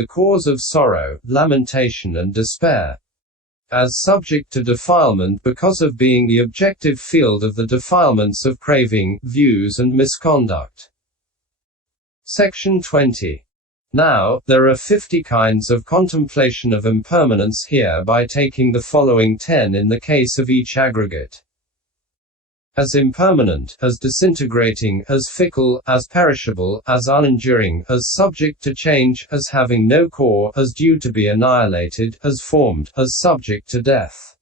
the cause of sorrow, lamentation and despair, as subject to defilement because of being the objective field of the defilements of craving, views and misconduct. Section 20. Now, there are 50 kinds of contemplation of impermanence here by taking the following 10 in the case of each aggregate. As impermanent, as disintegrating, as fickle, as perishable, as unenduring, as subject to change, as having no core, as due to be annihilated, as formed, as subject to death.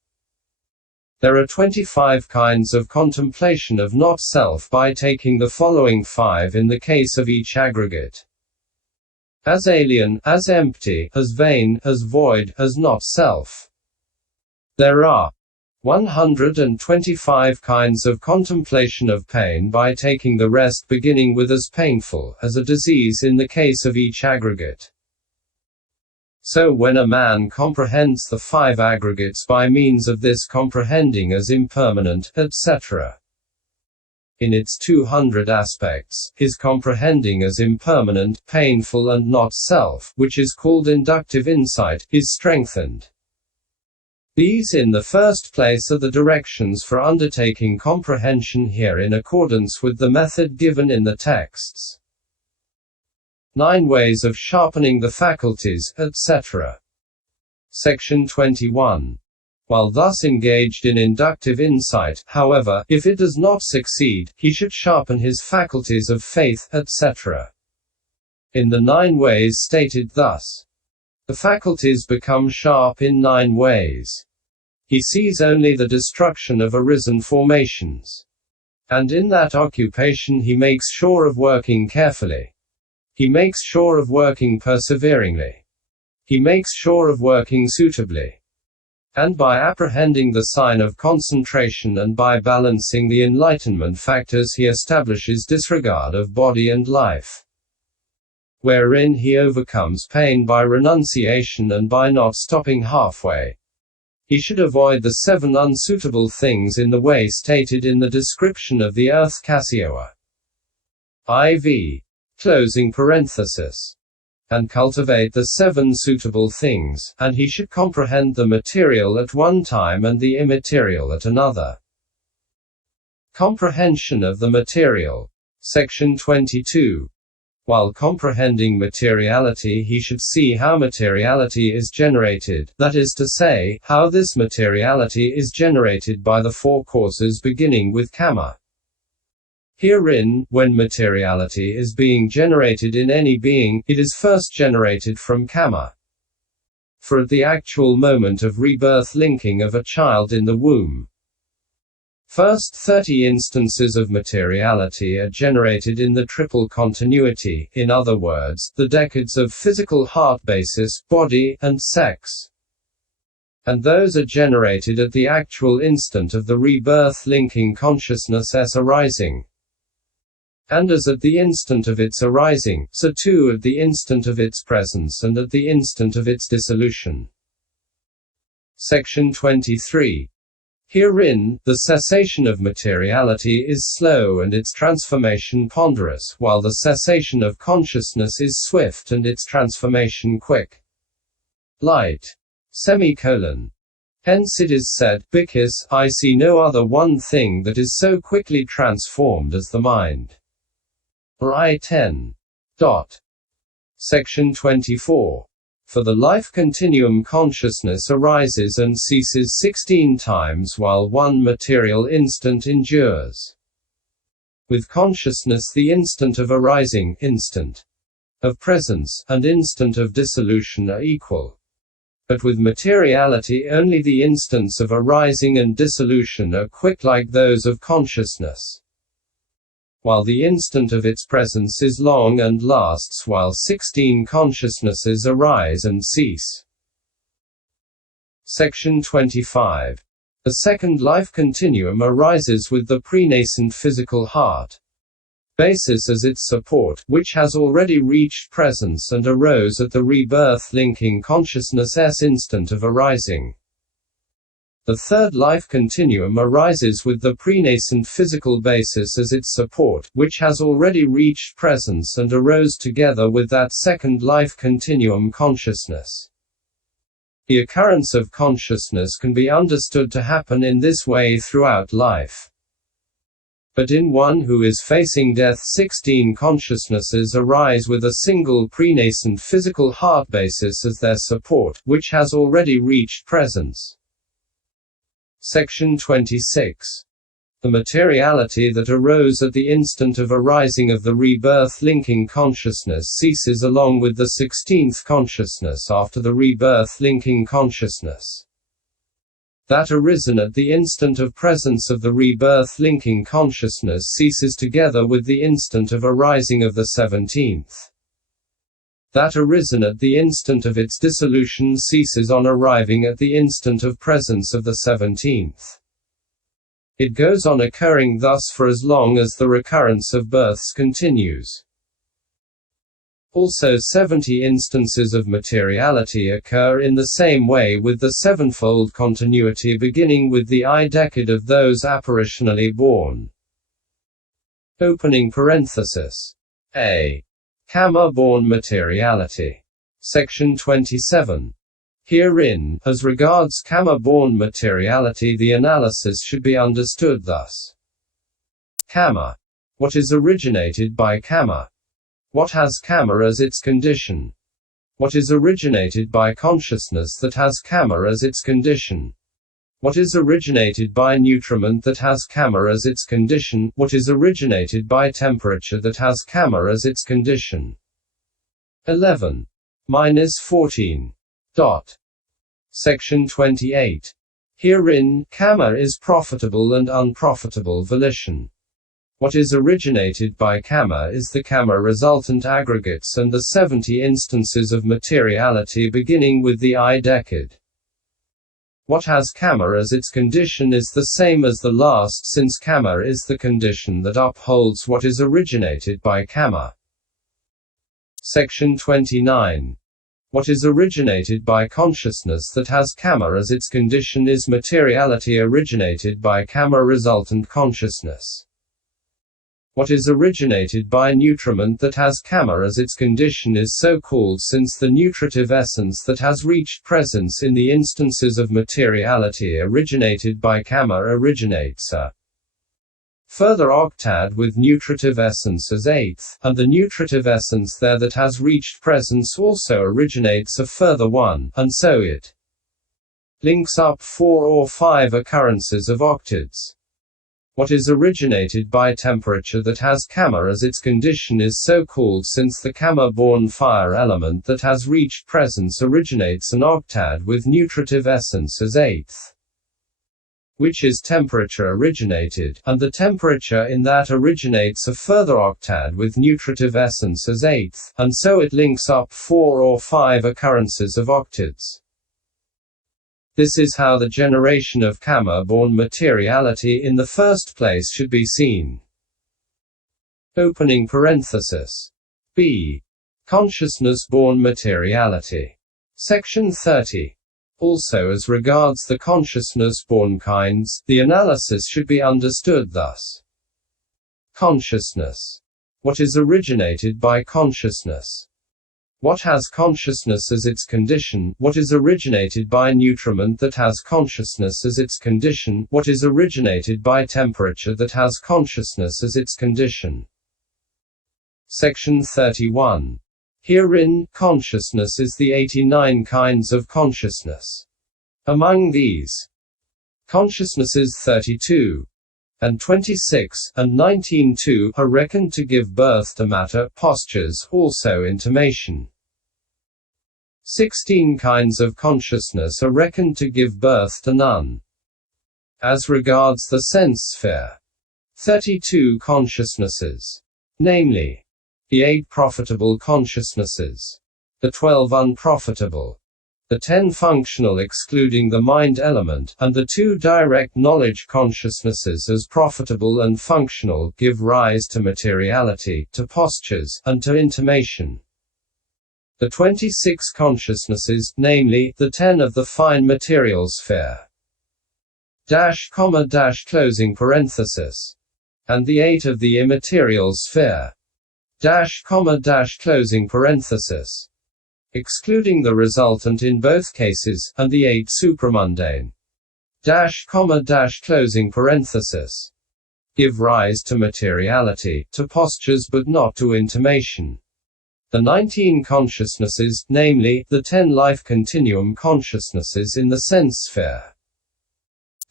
There are 25 kinds of contemplation of not-self by taking the following 5 in the case of each aggregate. As alien, as empty, as vain, as void, as not-self. There are 125 kinds of contemplation of pain by taking the rest beginning with as painful, as a disease in the case of each aggregate. So when a man comprehends the 5 aggregates by means of this comprehending as impermanent, etc., in its 200 aspects, his comprehending as impermanent, painful and not self, which is called inductive insight, is strengthened. These in the first place are the directions for undertaking comprehension here in accordance with the method given in the texts. 9 ways of sharpening the faculties, etc. Section 21. While thus engaged in inductive insight, however, if it does not succeed, he should sharpen his faculties of faith, etc. In the 9 ways stated thus. The faculties become sharp in 9 ways. He sees only the destruction of arisen formations. And in that occupation he makes sure of working carefully. He makes sure of working perseveringly. He makes sure of working suitably. And by apprehending the sign of concentration and by balancing the enlightenment factors he establishes disregard of body and life, wherein he overcomes pain by renunciation and by not stopping halfway. He should avoid the 7 unsuitable things in the way stated in the description of the earth Cassioa. IV. Closing parenthesis. And cultivate the 7 suitable things, and he should comprehend the material at one time and the immaterial at another. Comprehension of the material. Section 22. While comprehending materiality he should see how materiality is generated, that is to say, how this materiality is generated by the 4 causes beginning with kamma. Herein, when materiality is being generated in any being, it is first generated from kamma. For at the actual moment of rebirth linking of a child in the womb, first 30 instances of materiality are generated in the triple continuity, in other words, the decades of physical heart basis, body, and sex. And those are generated at the actual instant of the rebirth linking consciousness as arising. And as at the instant of its arising, so too at the instant of its presence and at the instant of its dissolution. Section 23. Herein, the cessation of materiality is slow and its transformation ponderous, while the cessation of consciousness is swift and its transformation quick. Light. Semicolon. Hence it is said, because I see no other one thing that is so quickly transformed as the mind. Or I-10. Section 24. For the life continuum consciousness arises and ceases 16 times while one material instant endures. With consciousness the instant of arising, instant of presence, and instant of dissolution are equal. But with materiality only the instants of arising and dissolution are quick like those of consciousness, while the instant of its presence is long and lasts while 16 consciousnesses arise and cease. Section 25. The second life continuum arises with the prenascent physical heart basis as its support, which has already reached presence and arose at the rebirth linking consciousness' instant of arising. The third life continuum arises with the prenascent physical basis as its support, which has already reached presence and arose together with that second life continuum consciousness. The occurrence of consciousness can be understood to happen in this way throughout life. But in one who is facing death, 16 consciousnesses arise with a single prenascent physical heart basis as their support, which has already reached presence. Section 26. The materiality that arose at the instant of arising of the rebirth linking consciousness ceases along with the 16th consciousness after the rebirth linking consciousness. That arisen at the instant of presence of the rebirth linking consciousness ceases together with the instant of arising of the 17th. That arisen at the instant of its dissolution ceases on arriving at the instant of presence of the 17th. It goes on occurring thus for as long as the recurrence of births continues. Also 70 instances of materiality occur in the same way with the sevenfold continuity beginning with the I-decade of those apparitionally born. Opening parenthesis. A. Karma-born materiality. Section 27. Herein, as regards karma-born materiality, the analysis should be understood thus. Karma. What is originated by karma? What has karma as its condition? What is originated by consciousness that has karma as its condition? What is originated by nutriment that has karma as its condition? What is originated by temperature that has karma as its condition? 11-14. Section 28. Herein, karma is profitable and unprofitable volition. What is originated by karma is the karma resultant aggregates and the 70 instances of materiality beginning with the I-decade. What has karma as its condition is the same as the last, since karma is the condition that upholds what is originated by karma. Section 29. What is originated by consciousness that has karma as its condition is materiality originated by karma resultant consciousness. What is originated by nutriment that has karma as its condition is so called since the nutritive essence that has reached presence in the instances of materiality originated by karma originates a further octad with nutritive essence as eighth, and the nutritive essence there that has reached presence also originates a further one, and so it links up 4 or 5 occurrences of octads. What is originated by temperature that has karma as its condition is so called since the karma-born fire element that has reached presence originates an octad with nutritive essence as eighth, which is temperature originated, and the temperature in that originates a further octad with nutritive essence as eighth, and so it links up 4 or 5 occurrences of octads. This is how the generation of karma-born materiality in the first place should be seen. Opening parenthesis. B. Consciousness-born materiality. Section 30. Also as regards the consciousness-born kinds, the analysis should be understood thus. Consciousness. What is originated by consciousness? What has consciousness as its condition? What is originated by nutriment that has consciousness as its condition? What is originated by temperature that has consciousness as its condition? Section 31. Herein, consciousness is the 89 kinds of consciousness. Among these, consciousnesses 32 and 26 and 19 too are reckoned to give birth to matter, postures, also intimation. 16 kinds of consciousness are reckoned to give birth to none. As regards the sense sphere, 32 consciousnesses, namely, the 8 profitable consciousnesses, the 12 unprofitable, the 10 functional excluding the mind element, and the 2 direct knowledge consciousnesses as profitable and functional give rise to materiality, to postures, and to intimation. The 26 consciousnesses, namely, the 10 of the fine material sphere, dash comma dash closing parenthesis, and the 8 of the immaterial sphere, dash comma dash closing parenthesis, excluding the resultant in both cases, and the 8 supramundane, dash comma dash closing parenthesis, give rise to materiality, to postures but not to intimation. The 19 consciousnesses, namely, the 10 life continuum consciousnesses in the sense sphere,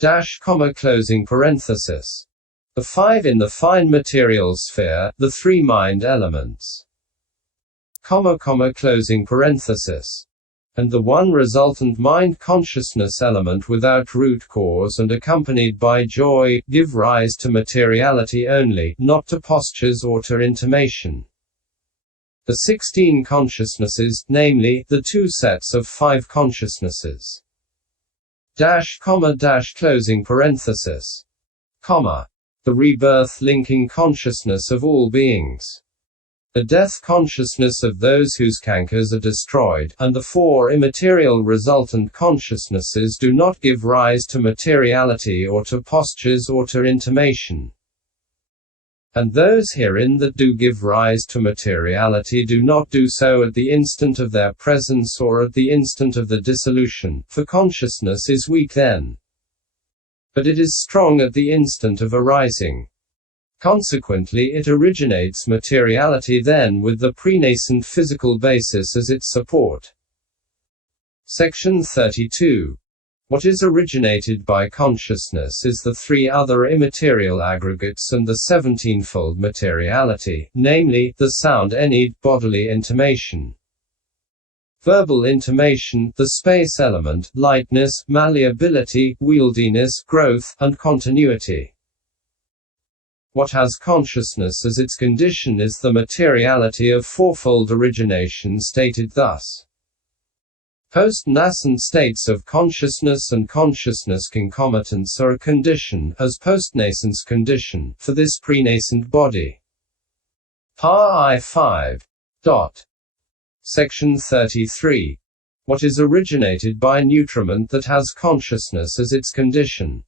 dash comma closing parenthesis, the 5 in the fine material sphere, the 3 mind elements, comma comma closing parenthesis, and the 1 resultant mind consciousness element without root cause and accompanied by joy, give rise to materiality only, not to postures or to intimation. The 16 consciousnesses, namely, the 2 sets of 5 consciousnesses, dash comma dash closing parenthesis, comma, the rebirth linking consciousness of all beings, the death consciousness of those whose cankers are destroyed, and the 4 immaterial resultant consciousnesses do not give rise to materiality or to postures or to intimation. And those herein that do give rise to materiality do not do so at the instant of their presence or at the instant of the dissolution, for consciousness is weak then. But it is strong at the instant of arising. Consequently it originates materiality then with the prenascent physical basis as its support. Section 32. What is originated by consciousness is the 3 other immaterial aggregates and the 17-fold materiality, namely, the sound enid, bodily intimation, verbal intimation, the space element, lightness, malleability, wieldiness, growth, and continuity. What has consciousness as its condition is the materiality of fourfold origination stated thus. Post-nascent states of consciousness and consciousness concomitants are a condition, as post-nascence condition, for this prenascent body. I 5. Section 33. What is originated by nutriment that has consciousness as its condition?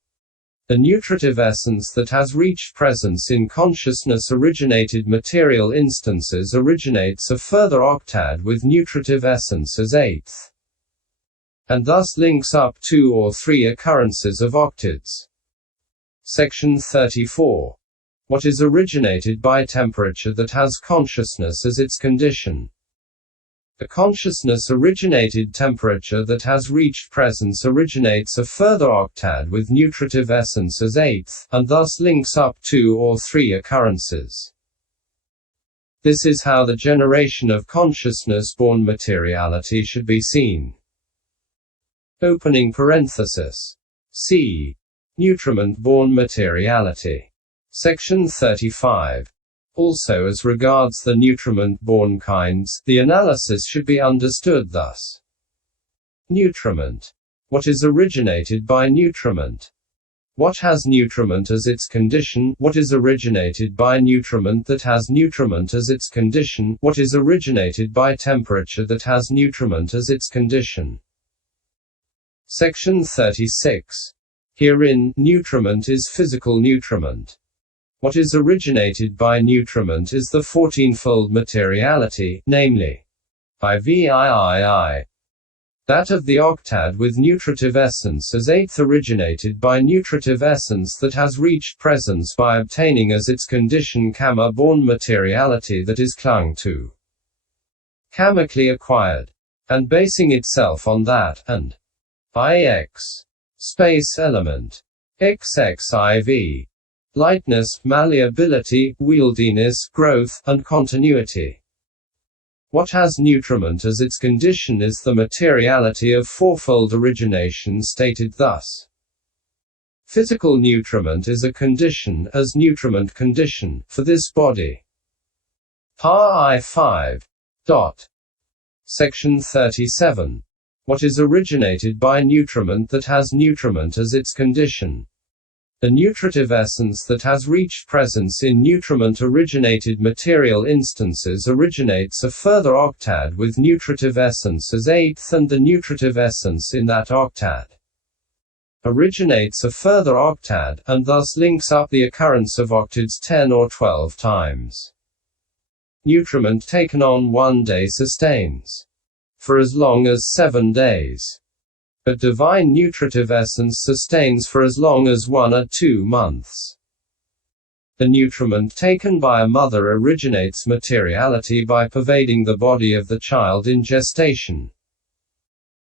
The nutritive essence that has reached presence in consciousness originated material instances originates a further octad with nutritive essence as 8th. And thus links up 2 or 3 occurrences of octads. Section 34. What is originated by temperature that has consciousness as its condition? The consciousness-originated temperature that has reached presence originates a further octad with nutritive essence as 8th, and thus links up 2 or 3 occurrences. This is how the generation of consciousness-born materiality should be seen. Opening parenthesis. C. Nutriment-born materiality. Section 35. Also as regards the nutriment-born kinds, the analysis should be understood thus. Nutriment. What is originated by nutriment? What has nutriment as its condition? What is originated by nutriment that has nutriment as its condition? What is originated by temperature that has nutriment as its condition? Section 36. Herein, nutriment is physical nutriment. What is originated by nutriment is the 14-fold materiality, namely, IV. That of the octad with nutritive essence as 8th originated by nutritive essence that has reached presence by obtaining as its condition karma-born materiality that is clung to, karmically acquired, and basing itself on that, and IX. Space element. XXIV. Lightness, malleability, wieldiness, growth, and continuity. What has nutriment as its condition is the materiality of fourfold origination stated thus. Physical nutriment is a condition, as nutriment condition, for this body. I 5. Section 37. What is originated by nutriment that has nutriment as its condition? The nutritive essence that has reached presence in nutriment-originated material instances originates a further octad with nutritive essence as 8th and the nutritive essence in that octad. originates a further octad, and thus links up the occurrence of octads 10 or 12 times. Nutriment taken on one day sustains for as long as 7 days. But divine nutritive essence sustains for as long as 1 or 2 months. The nutriment taken by a mother originates materiality by pervading the body of the child in gestation.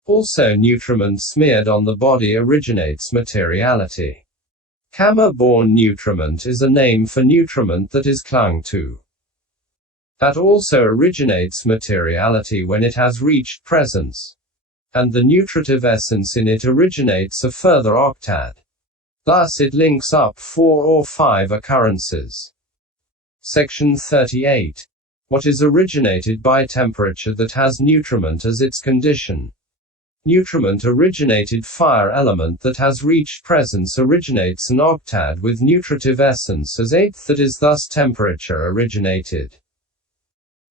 Also, nutriment smeared on the body originates materiality. Karma-born nutriment is a name for nutriment that is clung to. That also originates materiality when it has reached presence. And the nutritive essence in it originates a further octad. Thus it links up 4 or 5 occurrences. Section 38. What is originated by temperature that has nutriment as its condition? Nutriment originated fire element that has reached presence originates an octad with nutritive essence as eighth that is thus temperature originated.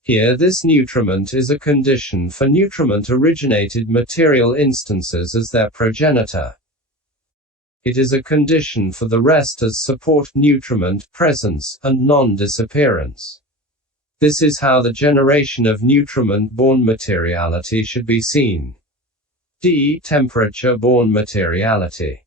Here this nutriment is a condition for nutriment originated material instances as their progenitor. It is a condition for the rest as support, nutriment, presence, and non-disappearance. This is how the generation of nutriment-born materiality should be seen. D. Temperature-born materiality.